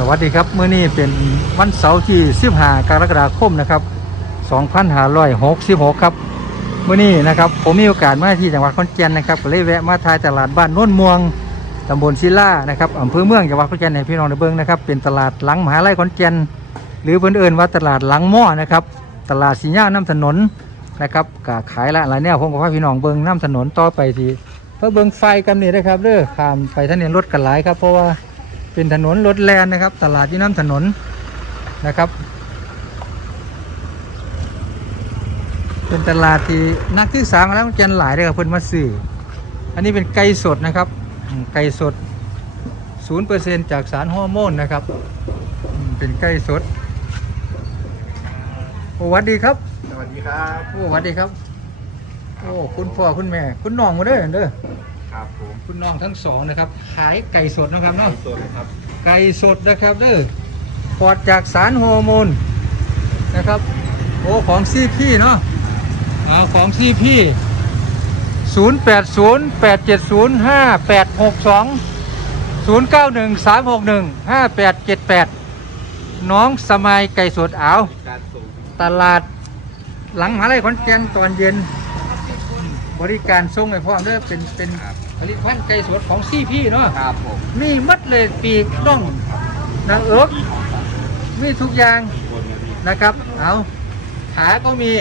สวัสดีครับเมื่อนี้เป็นวันเสาร์ที่15กรกฎาคมนะครับ2566ครับเมื่อนี้นะครับผมมีโอกาสมาที่จังหวัดขอนแก่นนะครับก็เลยแวะมาทายตลาดบ้านโน้นม่วงตำบลศิลานะครับอำเภอเมืองจังหวัดขอนแก่นในพี่น้องในเบิ้งนะครับเป็นตลาดหลังมหาลัยขอนแก่นหรือเพื่นเอิญว่าตลาดหลังหม้อนะครับตลาดสีย่าน้ำถนนนะครับก็ขายละหลายแนวผมกับพี่น้องเบิ้งน้ำถนนต่อไปทีเพื่อเบิ้งไฟกันนี่นะครับเด้อข้ามไปท่านเนี่ยรถกันหลายครับเพราะว่า เป็นถนนรถแลนนะครับ ตลาดที่น้ำถนนนะครับ เป็นตลาดที่นักศึกษามาแล้วเจนหลายเลยครับเพิ่นมาซื้ออันนี้เป็นไก่สดนะครับอืมไก่สด0%จากสารฮอร์โมนนะครับอืมเป็นไก่สดโอ้หวัสดีครับสวัสดีครับโอ้หวัสดีครับ โอ้คุณพ่อคุณแม่ คุณน้องมาเด้อเด้อครับผม คุณน้องทั้งสองนะครับ ขายไก่สดนะครับเนาะสดครับไก่สดนะครับเด้อปลอดจากสารฮอร์โมนนะครับโอ้ของซีพี่เนาะอ่าของซีพี่ศูนย์แปดศูนย์แปดเจ็ดศูนย์ห้าแปดหกสองศูนย์เก้าหนึ่งสามหกหนึ่งห้าแปดเจ็ดแปดน้องสมัยไก่สดเอาวการส่งตลาดหลังมหาลัยขอนแก่นตอนเย็น บริการส่งให้พร้อมเด้อเป็นเป็นครับ ผลิตภัณฑ์ไก่สดของซีพี่เนาะครับผมมีมัดเลยปีกน่องนางเอิกมีทุกอย่างนะครับ เอาขาก็มี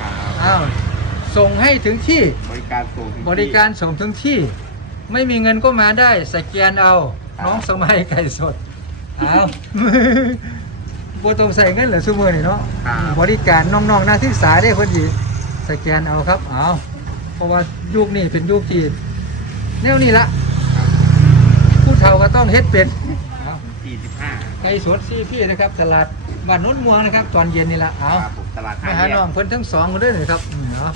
ครับเอาส่งให้ถึงที่บริการส่งถึงที่บริการส่งถึงที่ ไม่มีเงินก็มาได้สแกนเอาครับน้องสมัยไก่สดเอาบัต้องใส่เงินเหรือซูเมอร์นี่เนาะครับบริการน้องๆนักศึกษาได้คนดีสแกนเอาครับเอาเพราะว่ายุคนี้เป็นยุคที่ แนวนี้ละผู้เฒ่าก็ต้องเฮ็ดเป็นเอาสี่สิบห้าไก่สดซี่พี่นะครับ ตลาดบ้านโน้นม่วงนะครับ ตอนเย็นนี่ละเอาครับผมตลาดมาหาหาแยน้อกงเพิ่นทั้งสองคนด้วยหน่อยครับอืมเอา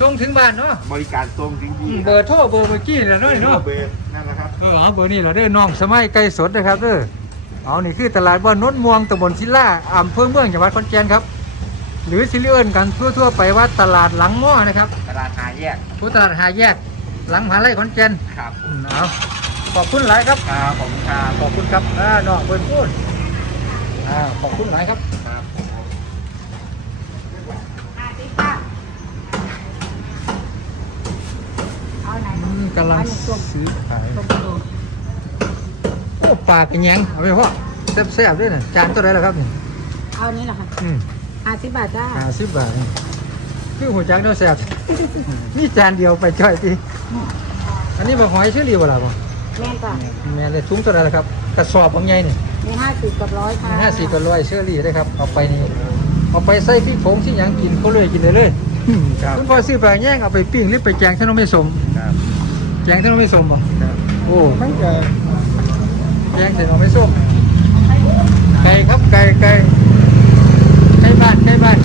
ส่งถึงบ้านเนาะบริการส่งถึงอืที่มเบอร์โทรเบอร์เมื่อกี้น่ะเนาะเนาะ เบอร์นั่นแหละครับ เออเอาเบอร์นี่เหราเด้อน้องสมัยไก่สดนะครับเด้อเอานี่คือตลาดบ้านโน้นม่วงตำบลศิลาอำเภอเมืองจังหวัดขอนแก่นครับ หรือสิริเอิญกันทั่วๆไปว่าตลาดหลังหม้อนะครับตลาดหาแยก ผู้ตลาดหาแยก หลังมหาลัยขอนแก่นครับอืมเอาขอบคุณหลายครับ ครับผมครับขอบคุณครับอ่าน้องเพิ่นพูดอ่าขอบคุณหลายครับ ครับผมอืมกำลังซื้อขายโอ้ปลาเป็นยังเอาไปพ่อแซ่บๆด้วยนะจานตัวไหนล่ะครับนี่เอานี้เหรอคะอืมห้าสิบบาทจ้า ห้าสิบบาท คือหัวจักเนาะแซ่บนี่จานเดียวไปจ่อยทีอันนี้บอกหอยเชื่อรีบ่ล่ะบ่แม่นจ้ะแม่นเลยถุงตัวไหนล่ะครับกระสอบบางใหญ่นี่มีห้าสิบกับร้อยค่ะห้าสี่ตัวร้อยเชื่อรีได้ครับเอาไปนี่เอาไปใส่พริกผงที่หยังกินเขาเลยกินเลยเลยครับคุณพ่อซื้อปลาแย่งเอาไปปิ้งหรือไปแกงถ้าน้องไม่สมครับแกงถ้าน้องไม่สมบ่ครับโอ้มันจะแกงใส่น้องไม่สมไก่ครับไก่ไก่ไก่บ้านไก่บ้าน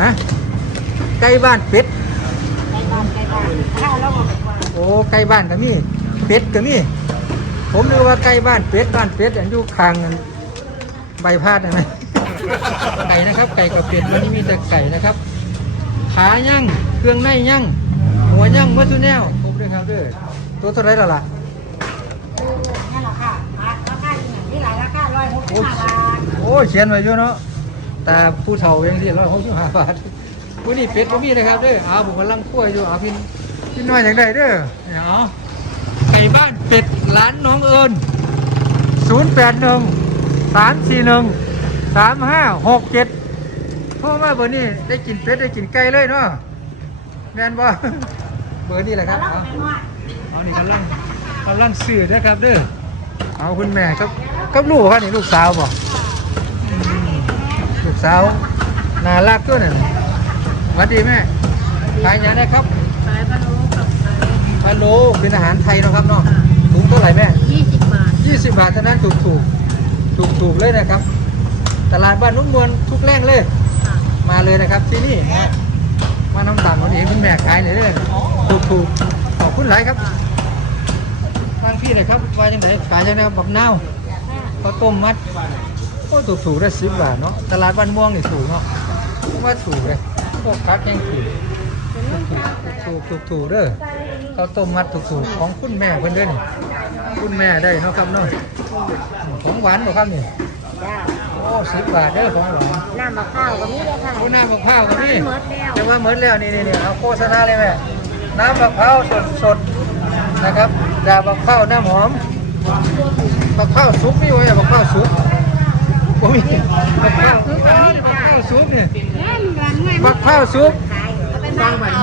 ฮะ ไก่บ้านเป็ดไก่บ้านไก่บ้านถ้าเราบอกว่าโอ้ไก่บ้านก็มีเป็ดก็มีผมนึกว่าไก่บ้านเป็ดบ้านเป็ดอันอยู่คางอันใบพาดนะ ไก่นะครับ ไก่กับเป็ดวันนี้มีแต่ไก่นะครับ ขาย่างเครื่องในย่างหัวย่างมัสุแนวครบเลยครับเด้อตัวเท่าไรแล้วล่ะเออนี่นแหละค่ะราคาอย่างที่หลายราคาร้อยหกสิบห้าบาทโอ้เขียนไว้อยู่เนาะแต่ผู้เฒ่ายังที่ร้อยหกสิบห้าบาท วันนี้เป็ดก็มีนะครับเด้อเอาผมกำลังคั่วอยู่เอาพี่พี่น้อยอย่างใดเด้อเนี่ยเอาไก่บ้านเป็ดร้านน้องเอิญศูนย์แปดหนึ่งสามสี่หนึ่งสามห้าหกเจ็ดโทรมาเบอร์นี้ได้กินเป็ดได้กินไก่เลยเนาะแม่นบ่เบอร์นี้แหละครับแล้วเอาเป็นว่าเอานี่กำลังกำลังสื่อนะครับเด้อเอาคุณแม่ครับกับลูกครับนี่ลูกสาวบอกลูกสาวน่ารักด้วยนี่ สวัสดีแม่ขายยังไงครับขายพะโล้กับขายฮัลโหลเป็นอาหารไทยเนาะครับเนาะถุงเท่าไหร่แม่ยี่สิบบาทยี่สิบบาทเท่านั้นถูกถูกถูกถูกๆเลยนะครับ ตลาดบ้านนุ่มมวลทุกแรงเลยค่ะมาเลยนะครับที่นี่นะมาน้ำตาลวันนี้คุณแม่ขายเลยเด้อถูกถูกๆขอบคุณหลายครับฟังพี่หน่อยครับว่าจังไงขายจังไงบักนาวข้าวต้มมัดโอ้ถูกถูกๆได้สิบบาทเนาะตลาดบ้านม่วงนี่ถูกเนาะว่าถูกเลย พวกคักยังถูกถูกถูกถูกถูกเด้อเขาต้มมัดถูกๆของคุณแม่เพิ่นเด้อนี่คุณแม่ได้เนาะครับเนาะของหวานบ่ครับนี่โอ้สิบบาทเด้อของหวานน้ำมะพร้าวก็มีเลยค่ะน้ำมะพร้าวก็มีหมดแล้วแต่ว่าเหมือนแล้วนี่นี่เอาโฆษณาเลยแม่น้ำมะพร้าวสดๆนะครับดาบมะพร้าวน้ำหอมมะพร้าวสุกนี่ไว้มะพร้าวสุก มีมะพร้าวมะพร้าวสุกนี่มะพร้าวสุก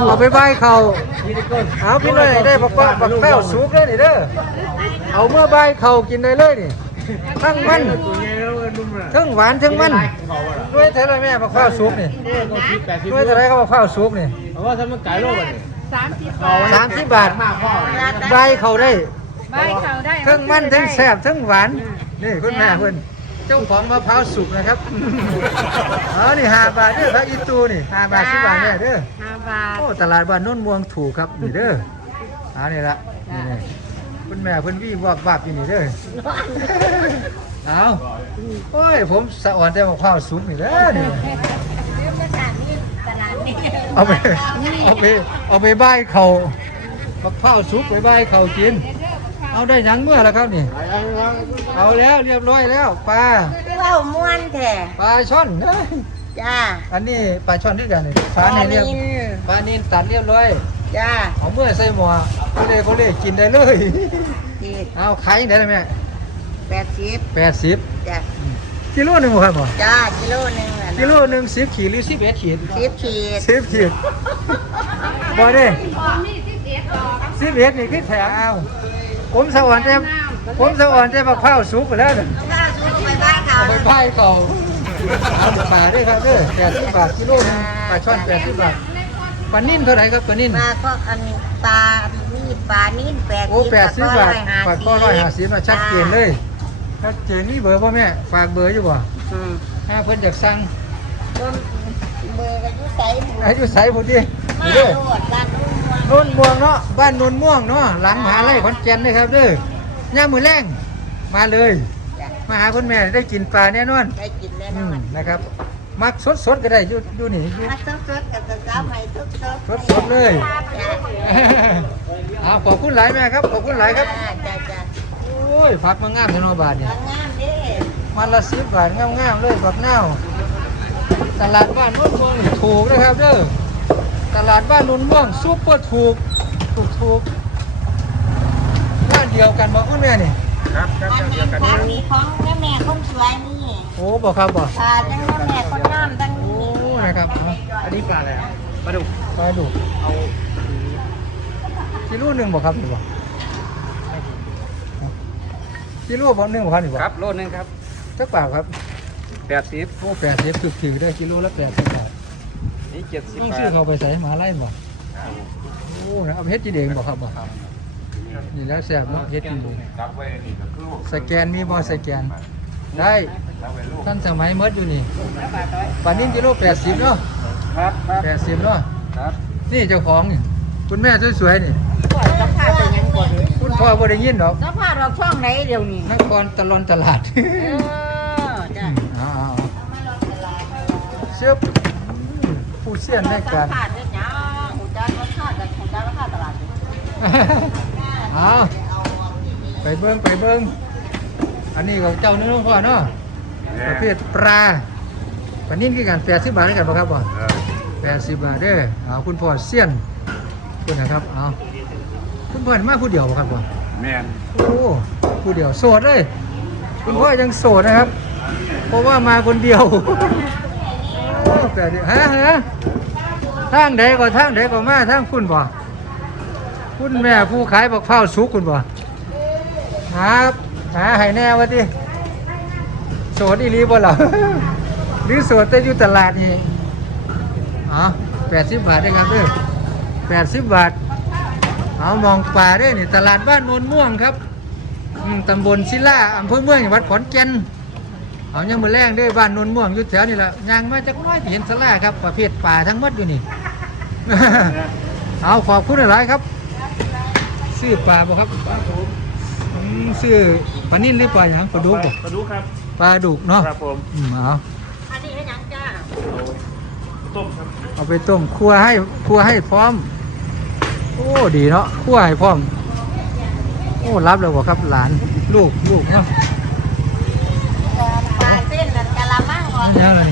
เอาไปใบายเขาเอาพี่เลยได้บักว่าบักแป้วสุกเลยนี่เด้อเอาเมื่อใบายเขากินได้เลยนี่ทั้งมันทั้งหวานทั้งมันด้วยเท่าไรแม่บักแป้วสุกนี่ด้วยเท่าไรก็บักแป้วสุกนี่เพราะว่าถ้ามันไก่โลกอะสามสิบสามสิบบาทใบายเขาได้ใบเขาได้ทั้งมันทั้งแซ่บทั้งหวานนี่คุณแม่เพื่อน เจ้าของมะพร้าวสุกนะครับเอานี่ห้าบาทเด้อพระอินตูนี่ห้าบาทสิบบาทเนี่ยเด้อห้าบาท โอ้ตลาดบ้านโน้นม่วงถูกครับนี่เด้อเอานี่ละนี่นี่คุณแม่เพิ่นวี่วอกวับอยู่นี่เด้อเอาโอ้ยผมสะอ่อนแต่มะพร้าวสุกนี่เด้อนี่เรื่องตลาดนี้ตลาดนี้เอาไปเอาไปเอาไปบ้ายเขามะพร้าวสุกไปบ้ายเขากิน เอาได้หยังเมื่อแล้วครับนี่เอาแล้วเรียบร้อยแล้วปลาเล่าม้วนแท้ปลาช่อนเอ้ยจ้าอันนี้ปลาช่อนด้วยกันนี่ปลาในเรียบปลานินตัดเรียบร้อยจ้าเอาเมื่อใส่หม้อก็เลยก็เลยกินได้เลยสี่เอาขายยังไงล่ะแม่แปดสิบแปดสิบจ้ากิโลหนึ่งบ่ครับบ่จ้ากิโลหนึ่งอะกิโลหนึ่งสิบขีดหรือสิบเอ็ดขีดสิบขีดสิบขีดบ่ได้สิบเอ็ดนี่คือแถวเอา ผมสะอ่อนแต่ผมสะอ่อนแต่บักพร้าวสุกไปแล้วเนี่ยถ้าซื้อไปบ้านเขาเอาไปพ่ายเขาเอาปลาด้วยครับเด้อแปดสิบบาทกิโลหนึงปลาช่อนแปดสิบบาทปลานิ่นเท่าไหร่ครับปลานิ่น ปลาก็อันปลานี่ปลานิ่นแปดโอ้แปดสิบบาทปลาก็ร้อยห้าสิบมาชัดเจนเลยชัดเจนนี่เบอร์ป่ะแม่ ฝากเบอร์อยู่บ่อืมถ้าเพิ่นอยากสั่งต้นเบอร์กันยุ่ใส่หมูให้อยู่ใส่พุ่นดิมาเด้อโดดบ้าน นุ่มม่วงนนม่วงเนาะบ้านนนม่วงเนาะหลังมหาลัยขอนแก่นเลยครับเด้อย่ามมือแรงมาเลย จ้ะมาหาคุณแม่ได้กินปลาแน่นอนได้กินแน่นอือมนนะครับ มักสดสดๆก็ได้อยู่อยู่นี่อยู่ มาสดๆกับสาวๆให้สดๆสดๆเลย จ้ะเอาขอบคุณหลายแม่ครับขอบคุณหลายครับจ้ะจ้ะจ้ะโอ้ยผักมางามเทนอบาทเนี่ยทำงานเด้มันละสิบบาทงามๆเลยผักเน่าวตลาดบ้านนุ่นม่วงนี่ถูกนะครับเด้อ ตลาดบ้านนุ่นม่วงซุปเปอร์ถูก ถูกถูกร้านเดียวกันบอกคุณแม่นี่ ครับครับอันเดีนี้ยวกันทางนี้ของแม่แม่คนสวยนี่โอ้บอกครับบอกค่ะจังแม่แม่คนงามจังโอ้นี้นะครับเอาอันนี้ปลาอะไรครับปลาดุกปลาดุกเอากิโลหนึ่งบอกครับนี่บอกกิโลบอกหนึ่งบอกครับนี่บอกครับโลนึงครับจักบาทครับแปดสิบโอ้แปดสิบถือๆได้กิโลละแปดสิบบาท นี่เจ็ดสิบต้องบาซื้อท เขาไปใส่หมาไล่บอกโอ้นะเอาไปเฮ็ดจีเดงบอกครับบอกนี่แล้วแซ่บเนาะเฮ็ดจีเดงรับไว้นี่ก็คือสแกนมีบอสแกน ได้รับไว้ลูกท่านสมัยเมดอยู่นี่ปานนี้กิโลแปดสิบเนาะครับครับแปดสิบเนาะครับนี่เจ้าของนี่คุณแม่สวยๆนี่สัมภาษณ์เป็นยังก่อนคุณพ่อบ่ได้ยินดอกสัมภาษณ์เราช่องไหนเดี๋ยวนี้นครตะลอนตลาด เออจ้ะ เอาเอาเอาเสื้อ ผู้เสียนในสัการมภาษณ์เนี่ยจ้าหูจ้าราคาแต่หูจ้าราคาตลาดเอาไปเบิ้งไปเบิ้งอันนี้ของเจ้าเนื้อพ่อเนาะประเภทปลาปลานิ่นคือกันแปดสิบบาทด้วยกันป่ะครับบ่เออแปดสิบบาทเด้อเอาคุณพ่อเสี้ยนคุณนะครับเอาคุณพ่อนี่มาผู้เดียวบ่ครับบ่แม่นโอ้ผู้เดียวโสดเลยคุณพ่อยังโสดนะครับ เพราะว่ามาคนเดียวโอ้ แปดเดียวฮะฮะทางใดก็ทางใดก็มาทางคุณบ่คุณแม่ผู้ขายบักเผาสุกคุณบ่ครับหาให้แน่วะดิโสดอีหลีบ่ล่ะหรือโสดแต่อยู่ตลาดนี่อ๋อแปดสิบบาทได้ครับเด้อแปดสิบบาทเอามองป่าเด้นี่ตลาดบ้านโนนม่วงครับตำบลศิลาอำเภอเมืองจังหวัดขอนแก่น เอายังมือแรงเด้อบ้านโนนม่วงอยู่แถวนี่แหละยางมาจากน้อยที่เห็นสลาครับประเภทป่าทั้งหมดอยู่นี่ เอาขอบคุณหลายๆครับซื้อปลาบ่ครับอืมซื้อปลานิ่นหรือปลาหยังปลาดุกบ่ปลาดุกครับปลาดุกเนาะครับผมอืมเอาอันนี้เป็นยังจ้าต้มครับเอาไปต้มครัวให้ครัวให้พร้อม โอ้ดีเนาะคั่วให้พร้อม โอ้รับเลยบ่ครับหลานลูกลูกเนาะ ปลาเส้นนั่นกะละมังก่อน แม่นยังเลย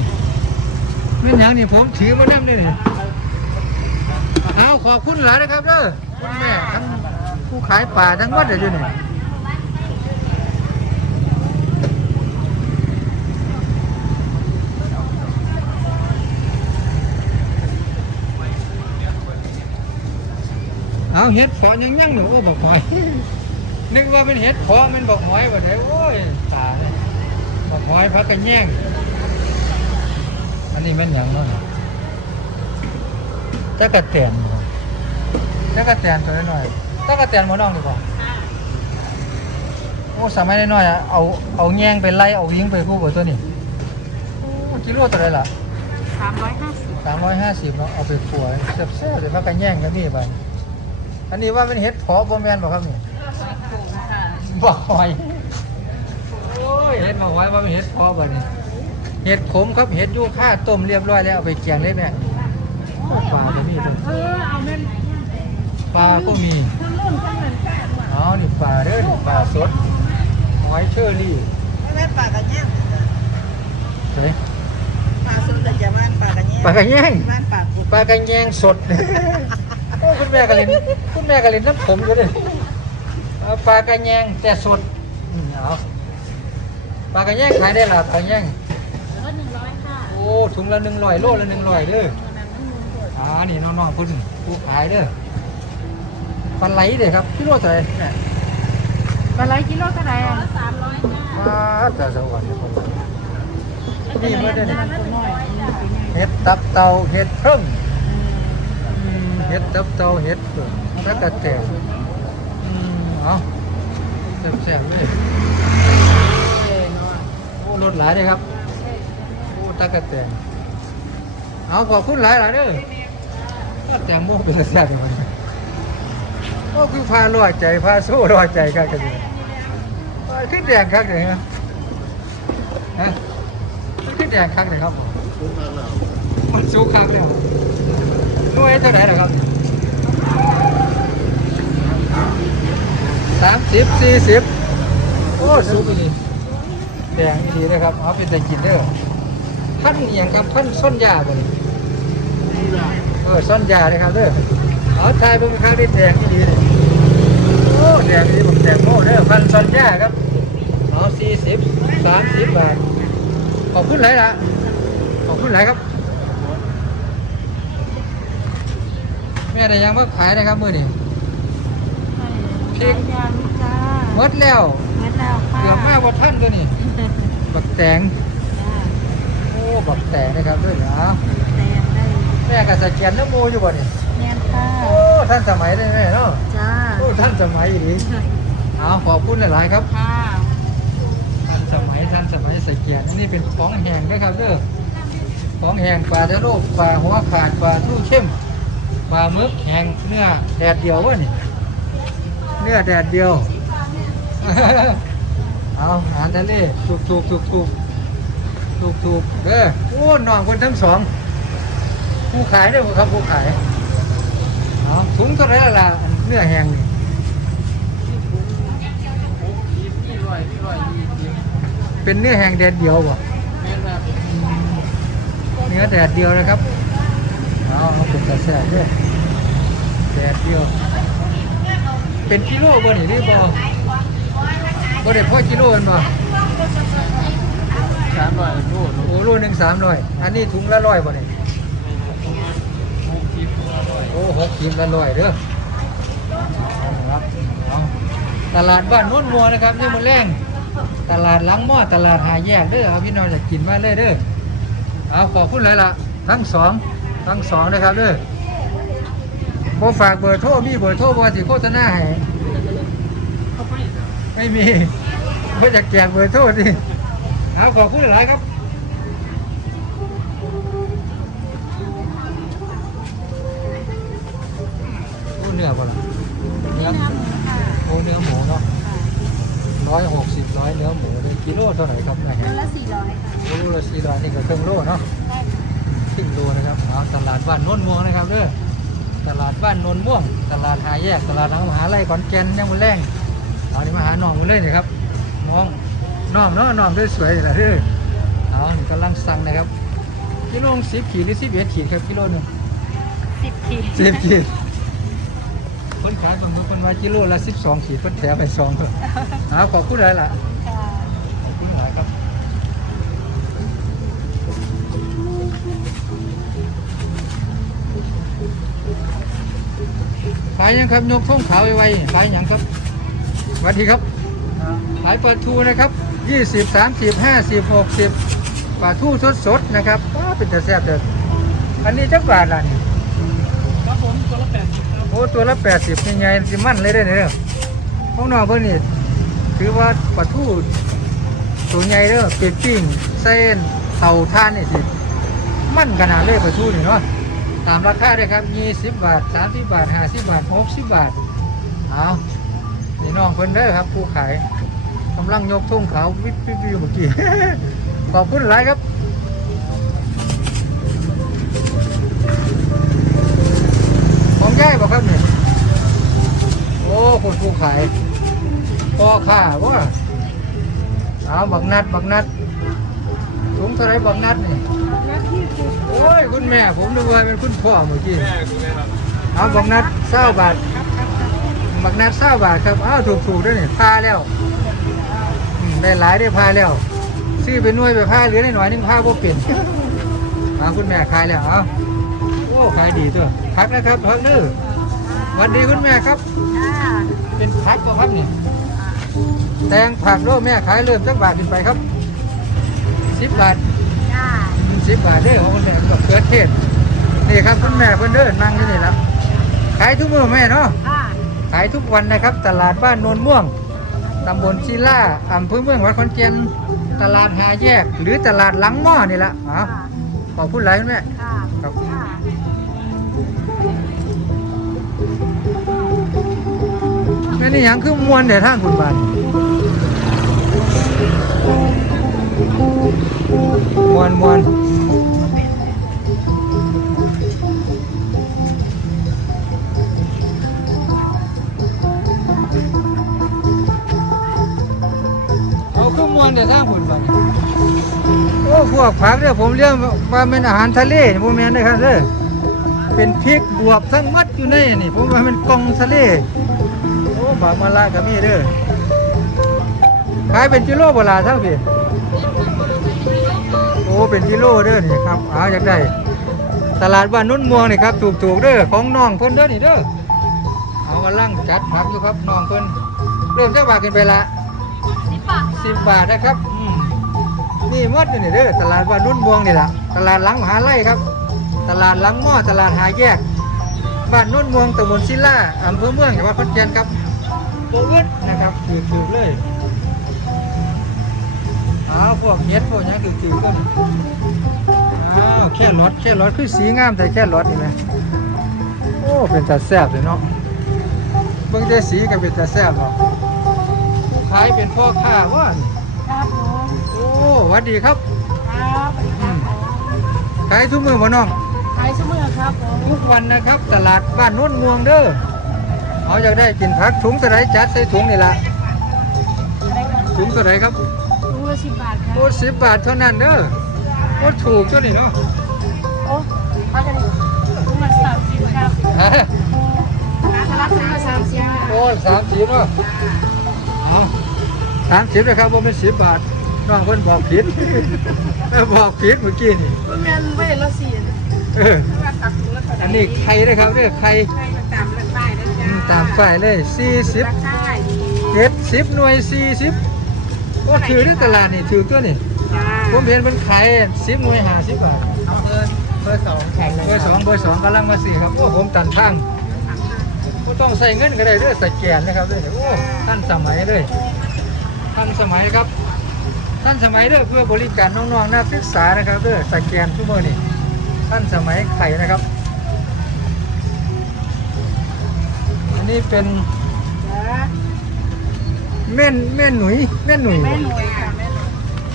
แม่นยังนี่ผมถือมานั่งนี่เอาขอบคุณหลายนะครับเด้อคุณแม่ทั้งผู้ขายป่าทั้งวัดเลยอยู่นี่เอาเห็ดเพาะยังยังหนูโอ้บอกหอยนึกว่าเป็นเห็ดเพาะมันบอกหอยว่าไหนโอ้ยตาเลยบอกหอยพักกันแย่ง อันนี้แม่นหยังเนาะตะกะแตนบ่ตะกะแตนตัวน้อยๆตะกะแตนหมอน้องดีกว่าโอ้สมัยน้อยๆอะเอาเอาแยงไปไล่เอาวิ่งไปคู่กับตัวนี้โอ้กิโลตัวไหนล่ะสามร้อยห้าสิบสามร้อยห้าสิบเนาะเอาไปขัวแซ่บๆเดี๋ยวพักกันแย่งกันนี่ไปอันนี้ว่าเป็นเห็ดเพาะบ่แม่นบ่ครับนี่ถูกค่ะบ่หอยโอ้ยเห็ดบ่หอยว่าเป็นเห็ดเพาะบ่นี่ เห็ดขมครับเห็ดยูค่าต้มเรียบร้อยแล้วเอาไปแกงเลยแม่โอ้ปลาจะมีตัวเออเอาแม่นปลาก็มีทั้งรุ่นทั้งเหมือนกันว่ะอ๋อนี่ปลาเด้อนี่ปลาสดหอยเชอรี่ไม่แม่นปลากระแยงเฮ้ยปลาสุดแต่จะม่านปลากระแยงปลากระแยงม่านปลากุดปลากระแยงสดโอ้คุณแม่กะเล่นคุณแม่กะเล่นน้ำผมอยู่เลยเอาปลากระแยงแต่สดอืมเอาปลากระแยงขายได้หรอปลากระแยง ถุงละหนึ่งร้อยโลละหนึ่งร้อยเด้ออ่านี่น้องๆคุณผู้ขายเด้อปลาไหลเด้อครับพี่โลเท่าไหร่แม่ปลาไหลกิโลเท่าไหร่อะสามร้อยค่ะมาแต่สวรรค์นี่ผมนี่เมื่อเดือนตัวน้อยเห็ดตับเตาเห็ดเพิ่งเห็ดตับเตาเห็ดเพิ่งแล้วก็แตงอืมเอาแซ่บๆเลยโอ้รถหลายเลยครับโอ้ ตะกะแตงเอาขอบคุณหลายหลายเด้อก็แตงโมเป็นแซ่บๆเลยโอ้คือพาลอยใจพาสู้ลอยใจกันกันอยู่ขึ้นแดงครับเลยฮะฮะขึ้นแดงครับเลยครับผมมันสูงคักเลยหน่วยเท่าไหร่ล่ะครับสามสิบสี่สิบโอ้สูงอีกแดงอีดีเลยครับเอาเป็นแต่กินเด้อ พันอหย่างครับพันส้นยาบ่นี่เออส้นยาเลยครับเด้อเอาทายเบิ่งข้างนี้แดงอีดีเลยโอ้แดงอีดีผมแดงโม่เด้อพันส้นยาครับเอาสี่สิบสามสิบบาทขอบคุณหลายละขอบคุณหลายครับ แม่ได้ยังมาขายนะครับมือนี่พริกยางจ้าหมดแล้วเม็ดแล้วค่ะเกือบมากกว่าท่านตัวนี่บักแตงโอ้ บักแตงนะครับด้วยเหรอแตงได้แม่กับสแกนน้ำมูอยู่บ่นี่แน่นค่ะโอ้ท่านสมัยได้แม่เนาะจ้าโอ้ท่านสมัยอีกเอาขอบคุณหลายๆครับค่ะท่านสมัยท่านสมัยสแกนอันนี้เป็นของแห้งนะครับเด้อของแห้งปลาทะโลกปลาหัวขาดปลาทู่เข้มปลาหมึกแห้งเนื้อแดดเดียววะนี่เนื้อแดดเดียวเอาอาหารทะเลถูกถูกถูกถูก ถูกถูกเด้อโอ้น้องคนทั้งสอง ผู้ขายเด้อครับผู้ขายเอาถุงเท่าไรล่ะล่ะเนื้อแห้งนี่เป็นเนื้อแห้งแดดเดียวบ่เนื้อแดดเดียวนะครับเอาเอาเป็นกระแสด้วยแดดเดียว เป็นกิโลบ่นี่หรือบ่บ่ได้พ่อกิโลกันบ่ สามร้อยโลโอ้โลหนึ่งสามร้อยอันนี้ถุงละร้อยบ่นี่หกสิบตัวร้อยโอ้หกขีดละร้อยเด้อเอาครับเอตลาดบ้านโน้นมัวนะครับนี่มันแรงตลาดหลังหม้อตลาดหาแยกเด้อเอาพี่น้องอยากกินมาเลยเด้อเอาขอบคุณเลยล่ะทั้งสองทั้งสองนะครับเด้อบ่ฝากเบอร์โทรมีเบอร์โทรบ่สิโฆษณาให้ไม่มีบ่อยากแจกเบอร์โทรดิ เอาขอบคุณหลายๆครับโอ้เนื้อบ่ล่ะเนื้อโอ้เนื้อหมูเนาะร้อยหกสิบร้อยเนื้อหมูเลยกิโลเท่าไหร่ครับนะโลฮะละสี่ร้อยค่ะโลละสี่ร้อยนี่ก็ครึ่งโลเนาะได้ครึ่งโลนะครับเอาตลาดบ้านโน้นม่วงนะครับเด้อตลาดบ้านโนนม่วง ตลาดหาแยกตลาดหลังมหาลัยขอนแก่นยังมือแรงเอานี่มาหาน้องมาเลยนี่ครับน้อง น้องเนาะน้องสวยๆนี่แหละเด้อเอานี่กำลังสั่งนะครับกิโลสิบขีดหรือสิบเอ็ดขีดครับกิโลหนึงสิบขีดสิบขีดคนขายบางคนว่ากิโลละสิบสองขีดคนแถมไปสองเถอะเอาขอบคุณหลายล่ะค่ะขอบคุณหลายครับขายยังครับยกท่งขาวไวๆขายยังครับสวัสดีครับขายปลาทูนะครับ 20 30 50 60ปลาทูสดๆนะครับว้าเป็นแต่แซ่บเด้ออันนี้จักบาทล่ะนี่ครับผมตัวละแปดสิบครับโอ้ตัวละ 80ยังไงสิมันเลยได้อเนี่ยพวกน้องเพิ่นนี่ถือว่าปลาทูตัวใหญ่เด้อเป็ดปิ้งเส้นเตาท่านนี่สิมันขนาดเลยปลาทูนี่เนาะตามราคาเลยครับ 20 บาท 30 บาท 50 บาท 60 บาท เอานี่น้องเพิ่นเด้อครับผู้ขาย กำลังยกทุ่งขาววิบวิบวิบเมื่อกี้ ขอบคุณหลายครับของย่ายบอกครับเนี่ยโอ้คนผู้ขายพ่อข้าว่าเอาบักนัดบักนัดถุงเท่าไรบักนัดนี่โอ้ยคุณแม่ผมนึกว่าเป็นคุณพ่อเมื่อกี้เอาบักนัดเศร้าบาทบักนัดเศร้าบาทครับอ้าวถูกถูกๆด้วยนี่พาแล้ว ได้หลายได้พาแล้วซื้อไปหน่วยไปพาเหลือได้หน่อยนึงพาพวกเปลี่ยนเอาคุณแม่ขายแล้วเอาโอ้ขายดีตัวพักนะครับพักเด้อสวัสดีคุณแม่ครับค่ะเป็นพักก็ครับนี่แตงผักโลแม่ขายเริ่มจักบาทขึ้นไปครับสิบบาทจ้าสิบบาทเด้อของคุณแม่ก็เกิดเทศนี่ครับคุณแม่เพิ่นเดินนั่งอยู่นี่แล้วขายทุกมื้อแม่เนาะค่ะขายทุกวันนะครับ ตลาดบ้านโนนม่วง ตำบลชีล่าอำเภอเมืองวัดขอนแก่นตลาดหาแยก หรือตลาดหลังหม้อนี่ละอ๋อค่ะขอบคุณหลายคุณแม่ค่ะครับค่ะแม่นี่หยังคือมวนเดี๋ยวทางคุณบาน พวกผักเนี่ยผมเรียกว่าเป็นอาหารทะเลโมเมนต์นะครับเด้อเป็นพริกบวบทั้งหมัดอยู่ในนี่ผมว่าเป็นกล่องทะเลโอ้บากมาลากับมีเด้อขายเป็นกิโลบ่ล่ะทั้งพี่โอ้เป็นกิโลเด้อนี่ครับอาอยากได้ตลาดบ้านนุ่นม่วงนี่ครับถูกๆเด้อของน้องเพิ่นเด้อนี่เด้อเอากำลังจัดผักอยู่ครับน้องเพิ่นเริ่มจะบาทขึ้นไปละสิบบาทสิบบาทนะครับอืม นี่หมดอยู่นี่เด้อตลาดบ้านนุ่นม่วงนี่ล่ะตลาดหลังมหาไร่ครับ ตลาดหลังหม้อตลาดหาแยกบ้านโนุ่นม่วงตำบลศิลาอำเภอเมืองจังหวัดขอนแก่นครับโบวิดนะครับถือถือเลยอ้าวพวกเฮ็ดพวกหยังถือถือก็นี่อ้าวแค่รถแค่รถคือสีงามแต่แค่รถนี่ไหมโอ้เป็นตาแซ่บเลยเนาะเบิ่งแต่สีก็เป็นตาแซ่บเนาะผู้ขายเป็นพ่อค้าว่านี่ครับผมโอ้หวัดดีครับครับอืมขายทุกมือบ่น้องขายชั่วโมงครับผมทุกวันนะครับ ตลาดบ้านโน้นม่วงเด้อเขาอยากได้กินผักถุงเท่าไหรจัดใส่ถุงนี่ละอะไรกันถุงเท่าไหรครับถุงละสิบบาทครับโอ้สิบบาทเท่านั้นเด้อโอ้ถูกจ้ะนี่เนาะโอ้เอาจะนี่ถุงละสามสิบครับฮะสลัดถุงละสามสิบโอ้สามสิบเนาะเอาสามสิบนะครับว่าเป็นสิบบาท น้องเพิ่นบอกผิด บอกผิดเมื่อกี้นี่เงินไม่ละสี่เอออันนี้ไข่นะครับเด้อไข่ตามราคาได้อืมตามป้ายเลยสี่สิบราคาดีเจ็ดสิบหน่วยสี่สิบโอ้ถือในตลาดนี่ถือตัวนี่จ้าผมเห็นเป็นขายสิบหน่วยห้าสิบบาทเอาเบอร์เบอร์สองแข่งเลยเบอร์สองเบอร์สองกำลังมาสี่ครับโอ้ผมตันทางก็ต้องใส่เงินก็ได้เด้อใส่แกนนะครับเด้อโอ้ท่านสมัยเลยท่านสมัยนะครับ ท่านสมัยเด้อเพื่อบริการน้องๆนักศึกษานะครับเด้อใส่แกนทุกเมื่อนี่ท่านสมัยไข่นะครับ อันนี้เป็นจ้าแม่นแม่นหนุ่ยแม่นหนุ่ยแม่หน่วยค่ะแม่หน่วย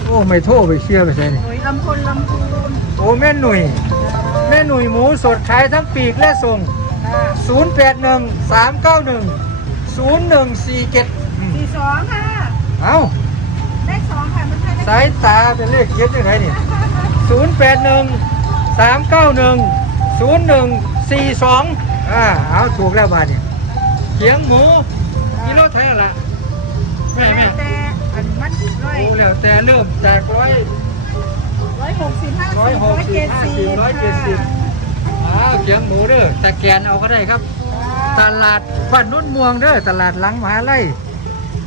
โอ้ไม่โทษไปเชื่อไปใช่นี่หน่วยลำพลลำพูนโอ้แม่นหนุ่ยแม่หนุ่ยหมูสดขายทั้งปีกและส่งคศูนย์แปดหนึ่งสามเก้าหนึ่งศูนย์หนึ่งสี่เจ็ดสี่สองค่ะ เอา สายตาเป็นเลขเย็บยังไงนี่ศูนย์แปดหนึ่งสามเก้าหนึ่งศูนย์หนึ่งสี่สองอ่าเอาถูกแล้วบาทนี่เขียงหมูกิโลเท่าไหร่ละแม่แม่แต่อันมันร้อยโอ้แล้วแต่เริ่มจากร้อยร้อยหกสิบห้าร้อยสิบหร้กอยสิเจ็บดห้าสิสิบบร้อยเจ็ดสิบอ้าวเขียงหมูเด้อตะแกนเอาก็ได้ครับ ตลาดบ้านนุ่นม่วงเด้อตลาดหลังมหาลัย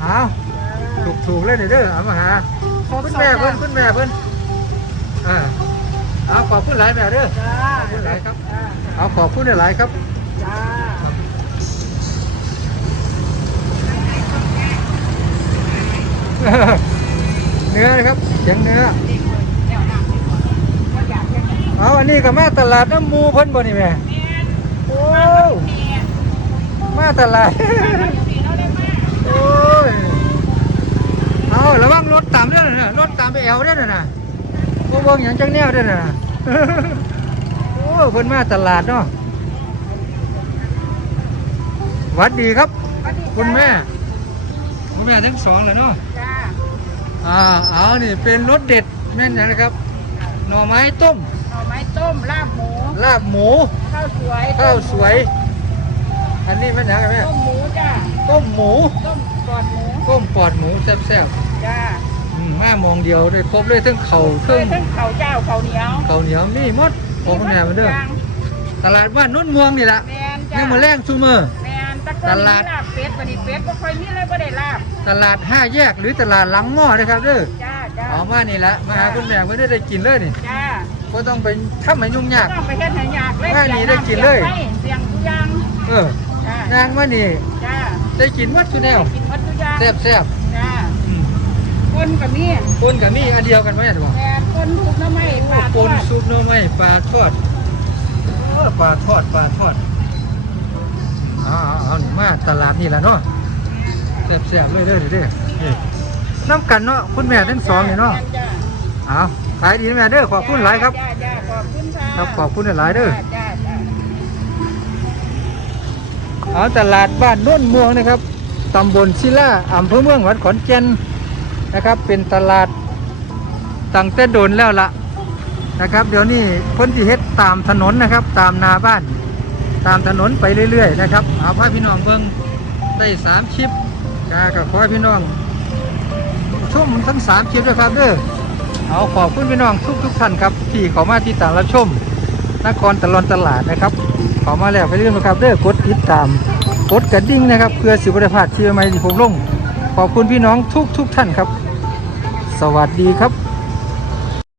เอาถูกถูกๆเลยเด้อเอามาหา คุณแม่เพิ่นคุณแม่เพิ่นอ่าเอาขอบคุณหลายแม่เด้อจ้าขอบคุณหลายครับเอาขอบคุณหลายครับจ้าเนื้อนะครับเสียงเนื้อเอาอันนี้ก็มาตลาดน้ำมูเพิ่นบ่นี่แม่โอ้มาตลาด โอ้ยเอาระวังรถตามเด้อนะรถตามไปแอวเด้อนะบ่เบิ่งหยังจังแนวเด้อนะโอ้เพิ่นมาตลาดเนาะหวัดดีครับ คุณแม่ คุณแม่ทั้งสองเลยเนาะจ้าอ่าเอานี่เป็นรสเด็ดแม่นนะครับ หน่อไม้ต้ม หน่อไม้ต้มลาบหมู ลาบหมู ข้าวสวย ข้าวสวย อันนี้แม่นยังไงแม่ต้มหมูจ้าต้มหมู ต้มกอดหมู ต้มปอดหมูแซ่บ จ้าๆอืมแม่มองเดียวได้ครบเลยทั้งเข่าเคเครื่อยงทั้งข้าวเจ้าข้าวเหนียวเข่าเหนียวมีหมดขอคุณแม่มาเด้อทุกย่างตลาดบ้านนุ่นม่วงนี่แหละแมนจ้านี่มาแรงซูเมอร์ แมนตะกอนตลาด มีลาบเป็ดวันนี้เป็ดบ่ค่อยมีเลยบ่ได้ลาบตลาดห้าแยกหรือตลาดหลังหม้อนะครับเด้อจ้าจ้าเอามานี่แหละมาหาคุณแม่ไม่ได้ได้กินเลยนี่จ้าก็ต้องไปทำให้ยุ่งยาก ต้องไปเฮ็ดให้ยากเลยว่านี่ได้กินเลย เสียงทุกอย่างเออจ้างานมานี่จ้าได้กินหมดทุกแนวกินหมดทุกอย่างแซ่บแซ่บจ้าๆอืม คนก็มีคนกับมีอันเดียวกันไหมถูกแมนคนลูกน้ำไม้ปลาปทอนดซุปหน่อไม้ปลาทอดเออปลาทอดปลาทอดเอาเอาเอานี่มาตลาดนี่แหละเนาะแซ่บแซ่บๆเลยเด้อเด้อเด้อนี่น้ำกันเนาะคุณแม่ทั้งสองนี่เนาะจ้าเอาขายดีนะแม่เด้อขอบคุณหลายครับ จ้าจ้าขอบคุณค่ะครับขอบคุณหลายเด้อ จ้าจ้าจ้า เอาตลาดบ้านโน้นม่วงนะครับ ตำบลศิลาอำเภอเมืองจังหวัดขอนแก่น นะครับ เป็นตลาดตั้งแต่โดนแล้วละนะครับ เดี๋ยวนี้เพ้นที่เฮ็ดตามถนนนะครับ ตามนาบ้าน ตามถนนไปเรื่อยๆนะครับเอาพาพี่น้องเบิ่งได้สามชิปนะก็ขอพี่น้องชมทั้งสามชิปด้วยครับเด้อเอาขอบคุณพี่น้องทุกทุกๆท่านครับ ที่เขามาที่ตางรับชมนครตลอนตลาดนะครับเขามาแล้วไปเรื่อยนะครับเด้อกดติดตามกดกระดิ่งนะครับ เพื่อสิบปริพาดเชื่อไหมที่ผมลง ขอบคุณพี่น้องทุกทุกท่านครับ สวัสดีครับ